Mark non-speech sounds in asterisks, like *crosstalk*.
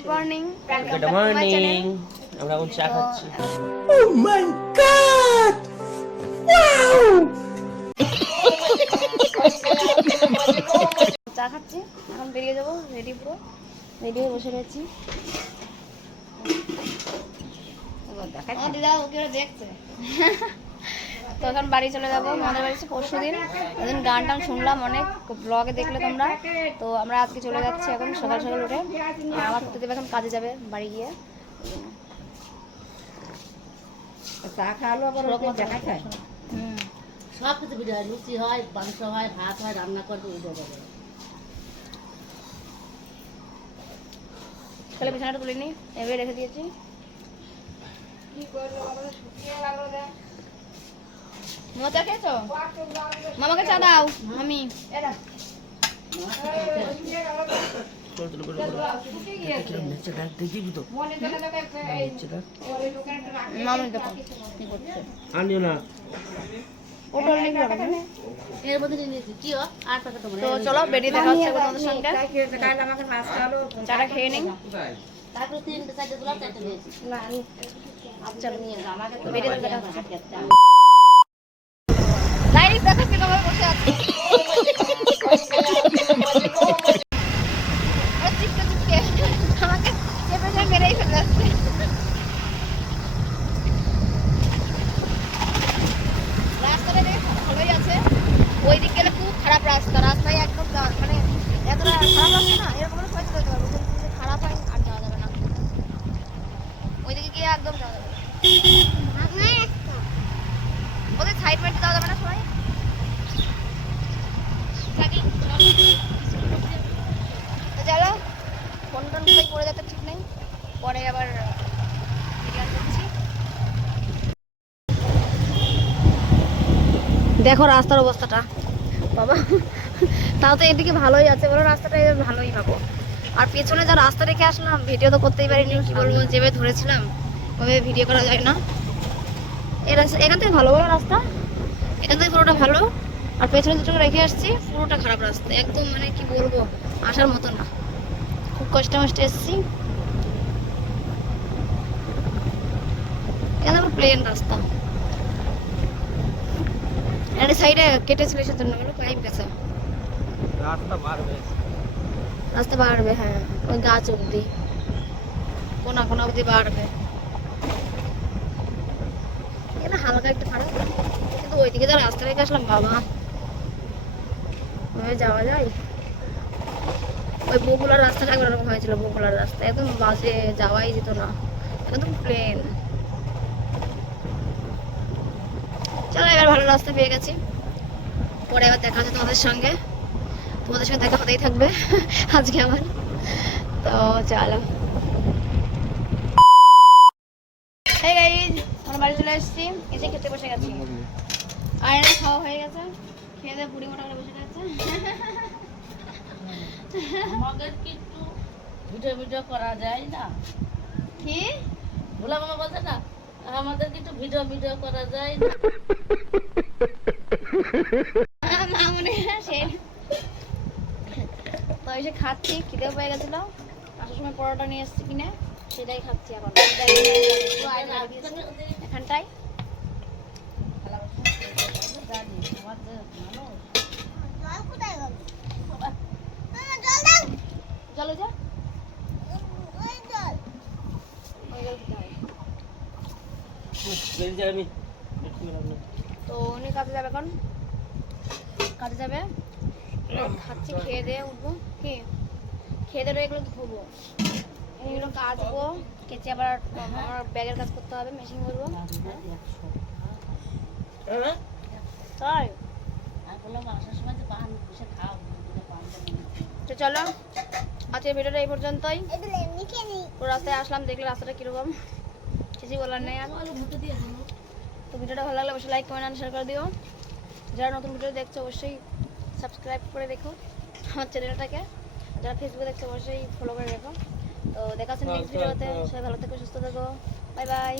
Good morning good morning আমরা এখন চা খাচ্ছি। চা খাচ্ছি। এখন বেরিয়ে যাব রেডি পুরো। রেডি হয়ে বসে রয়েছি। দিদা ওকে ওরা দেখছে। *laughs* তো এখন বাড়ি চলে যাব আমাদের বাড়ি পরশু দিন ওদিন গান টান শুনলাম অনেক ব্লগে দেখলে তোমরা। তো আমরা আজকে চলে যাচ্ছি এখন সকাল সকাল উঠে। আর আমার তো দেবে এখন কাজে যাবে বাড়ি গিয়ে। চা খাওয়ালো আবার ওকে দেখা খায় হুম। সব কিছু ভিডিও হয় লুচি হয় মাংস হয় ভাত হয় রান্না করে তাহলে বিছানাটা তুলে নিই এভাবে রেখে দিয়েছি। মামা চা খেয়েছো? মামাকে চা দাও মামি। চল চলো বেরিয়ে দেখা হচ্ছে তোমাদের সঙ্গে। চাটা খেয়ে নিই তারপরে তিনটে চারটে দিলাম চারটে দিয়েছি। চলো নিয়ে আমাকে বেরিয়ে বেরিয়ে দেখা দেখা হচ্ছে। লাইভ দেখাচ্ছি তোমার বসে আছি আরে চিপকে চিপকে আমাকে চেপে চেপে মেরেই ফেলে যাচ্ছে রাস্তাটা দেখে ভালোই আছে ওই দিক গেলে খুব খারাপ রাস্তা রাস্তায় একদম গা- মানে এতটা খারাপ রাস্তা না এরকম হলে সবাই চলে যেতে পারব কিন্তু যদি খারাপ হয় আর যাওয়া যাবে না ওইদিকে গিয়ে একদম যাওয়া যাবে না। ওদের সাইড যাবে না সবাই ফোন যাতে ঠিক নেই পরে আবার দেখো রাস্তার অবস্থাটা। বাবা, তাও তো এদিকে ভালোই আছে, বলো রাস্তাটা ভালোই ভাবো। আর পেছনে যা রাস্তা রেখে আসলাম, ভিডিও তো করতেই পারিনি, কি বলব, যেভাবে ধরেছিলাম। ওইভাবে ভিডিও করা যায় না। এই রাস্তা এখান থেকে ভালো বলো রাস্তা। এখান থেকে পুরোটা ভালো। আর পেছনে যেটুকু রেখে আসছি পুরোটা খারাপ রাস্তা। একদম মানে কি বলব আসার মতো না। খুব কষ্টে মষ্টে এসেছি। এখানে আবার প্লেন রাস্তা। একটা সাইডে কেটেছিল সেজন্য বলো পাইপ গেছে। রাস্তা বাড়বে রাস্তা বাড়বে হ্যাঁ। ওই গাছ অব্দি কোনা কোনা অব্দি বাড়বে এখানে হালকা একটু খারাপ। কিন্তু ওইদিকে যা রাস্তা রেখে আসলাম, বাবা। ওইভাবে যাওয়া যায়। ওই বগুলার রাস্তাটা একবার এরকম হয়েছিল, বগুলার রাস্তা। একদম বাসে যাওয়াই যেত না। একদম প্লেন চলো, এবার ভালো রাস্তা পেয়ে গেছি। পরে এবার দেখা হচ্ছে তোমাদের সঙ্গে। তোমাদের সঙ্গে দেখা হতেই থাকবে, আজকে আমার। তো চলো এই গাইজ আমরা বাড়ি চলে এসেছি এসে খেতে বসে গেছি। আর খাওয়া হয়ে গেছে। খেয়ে দিয়ে বুড়ি মোটা করে বসে গেছে আমাদের কি একটু ভিডিও ভিডিও করা যায় না? কি? ভোলা মামা বলছে না আমাদের কি একটু ভিডিও ভিডিও করা যায় না? *laughs* মামুনি তো এসে খাচ্ছি খিদেও পেয়ে গেছিল। আসার সময় পরোটা নিয়ে এসেছি কিনে। সেটাই খাচ্ছি এখন। এখানটায়? চলো যা। তো উনি কাজে যাবে এখন? কাজে যাবে? খাচ্ছি খেয়ে দিয়ে উঠবো। কি? খেয়ে দিয়ে এগুলো ধোবো। এগুলো কাচবো কেচে আবার আমার ব্যাগের কাজ করতে হবে মেশিন করব। হ্যাঁ? তাই? তো চলো আজকের ভিডিওটা এই পর্যন্তই। পুরো রাস্তায় আসলাম দেখলে রাস্তাটা কীরকম। কিছু বলার নেই তো ভিডিওটা ভালো লাগলে অবশ্যই লাইক কমেন্ট আর শেয়ার করে দিও। যারা নতুন ভিডিও দেখছ অবশ্যই সাবস্ক্রাইব করে দেখো আমার চ্যানেলটাকে যারা ফেসবুকে দেখছ অবশ্যই ফলো করে রেখো। তো দেখা হচ্ছে নেক্সট ভিডিওতে সবাই ভালো থেকো সুস্থ থেকো। Bye bye